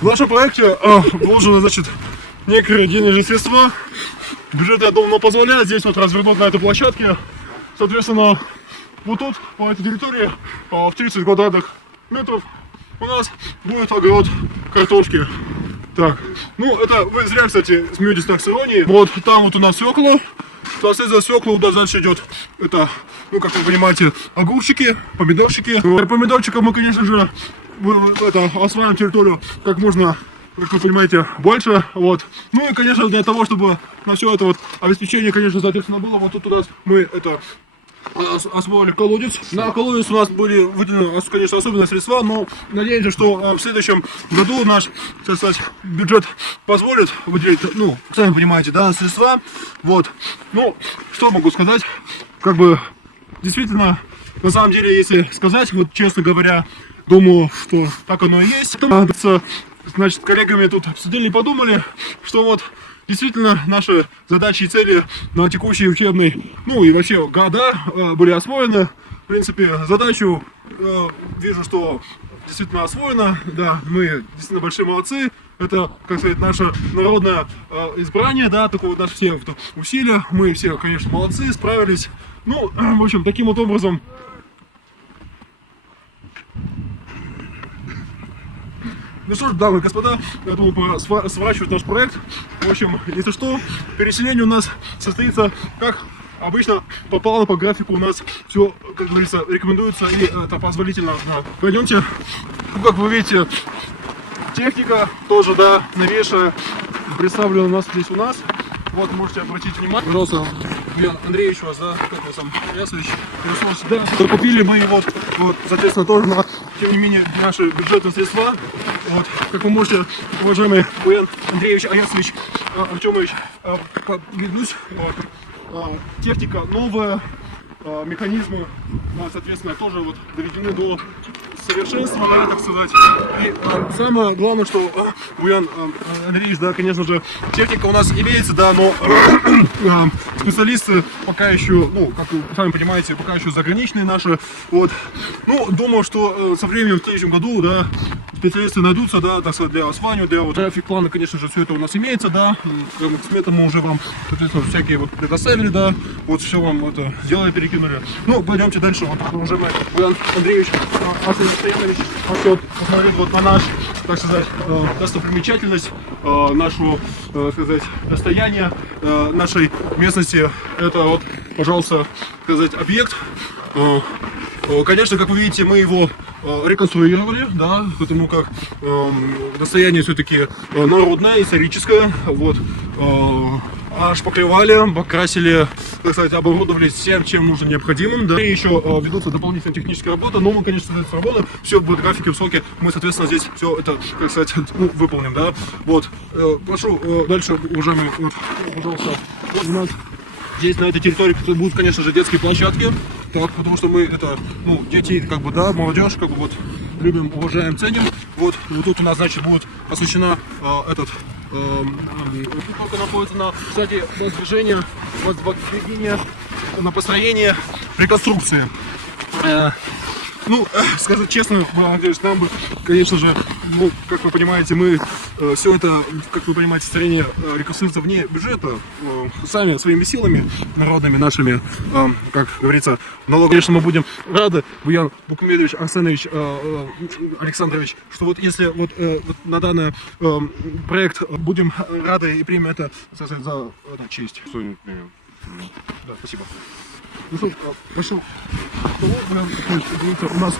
В нашем проекте вложено, значит, некоторые денежные средства. Бюджет, я думаю, позволяет здесь вот развернуть на этой площадке. Соответственно, вот тут, по этой территории, в 30 квадратных метров у нас будет огород картошки. Так, ну это вы зря, кстати, смеетесь так с иронией. Вот там вот у нас свекла. Соответственно, свекла у нас дальше идет, это, ну как вы понимаете, огурчики, помидорчики. Помидорчиков мы, конечно же, осваиваем территорию как можно, как вы понимаете, больше. Вот. Ну и, конечно, для того, чтобы на все это вот обеспечение, конечно, соответственно, было, вот тут у нас мы это освоили колодец. На колодец у нас были выделены, конечно, особенные средства, но надеемся, что в следующем году наш, так сказать, бюджет позволит выделить, ну, сами понимаете, да, средства. Вот. Ну, что могу сказать, как бы, действительно, на самом деле, если сказать, вот, честно говоря, думаю, что так оно и есть. Значит, коллегами тут обсудили и подумали, что вот действительно наши задачи и цели на текущий учебный, ну и вообще года были освоены. В принципе, задачу вижу, что действительно освоена. Да, мы действительно большие молодцы. Это, как сказать, наше народное избрание, да, такое вот наши все усилия. Мы все, конечно, молодцы, справились. Ну, в общем, таким вот образом. Ну что ж, дамы и господа, я думаю, пора сворачивать наш проект. В общем, если что, переселение у нас состоится, как обычно, по плану, по графику у нас все, как говорится, рекомендуется и это позволительно. Пойдемте. Ну, как вы видите, техника тоже, да, новейшая, представлена у нас здесь у нас. Вот, можете обратить внимание. Пожалуйста, Ульян Андреевич у вас, да, как вы сам, Ясович, да, купили мы его, вот, соответственно, тоже на, тем не менее, наши бюджетные средства. Вот, как вы можете, уважаемый Ульян Андреевич Аясович Артемович, виднуть, вот, техника новая, механизмы, соответственно, тоже вот доведены до совершенства, надо так сказать. И самое главное, что Ульян Андреевич, да, конечно же, техника у нас имеется, да, но специалисты пока еще, ну, как вы сами понимаете, пока еще заграничные наши. Вот. Ну, думаю, что со временем в следующем году, да, специалисты найдутся, да, так сказать, для осваивания, для вот график плана, конечно же, все это у нас имеется, да. Сметы мы уже вам, соответственно, всякие вот предоставили, да. Вот все вам это сделали, перекинули. Ну, пойдемте дальше. Вот, уважаемый Ульян Андреевич Постоянович посмотреть вот на наш, так сказать, достопримечательность, нашу, сказать, расстояние нашей местности. Это вот, пожалуйста, сказать, объект. Конечно, как вы видите, мы его реконструировали, да, потому как расстояние все-таки народное, историческое. Вот. Шпаклевали, покрасили, так сказать, оборудовали всем, чем нужно необходимым, да. И еще ведутся дополнительные технические работы, но мы, конечно, с работы, все будет в графике, в сроке, мы, соответственно, здесь все это, как сказать, ну, выполним, да. Вот, прошу дальше, уважаемые, вот, пожалуйста, вот у нас здесь, на этой территории, будут, конечно же, детские площадки, так, потому что мы, это, ну, дети, как бы, да, молодежь, как бы, вот, любим, уважаем, ценим. Вот, вот тут у нас, значит, будет освещена только находится на, кстати, воздвижение, на построение реконструкции. Ну, сказать честно, нам бы, конечно же, ну, как вы понимаете, мы все это, как вы понимаете, строение реконструкции вне бюджета, сами своими силами, народными нашими, как говорится, налог. Конечно, мы будем рады, Ульян Букмедович Арсенович Александрович, что вот если вот на данный проект будем рады и примем это, кстати, за честь. Да, спасибо. Ну что, прошу. У нас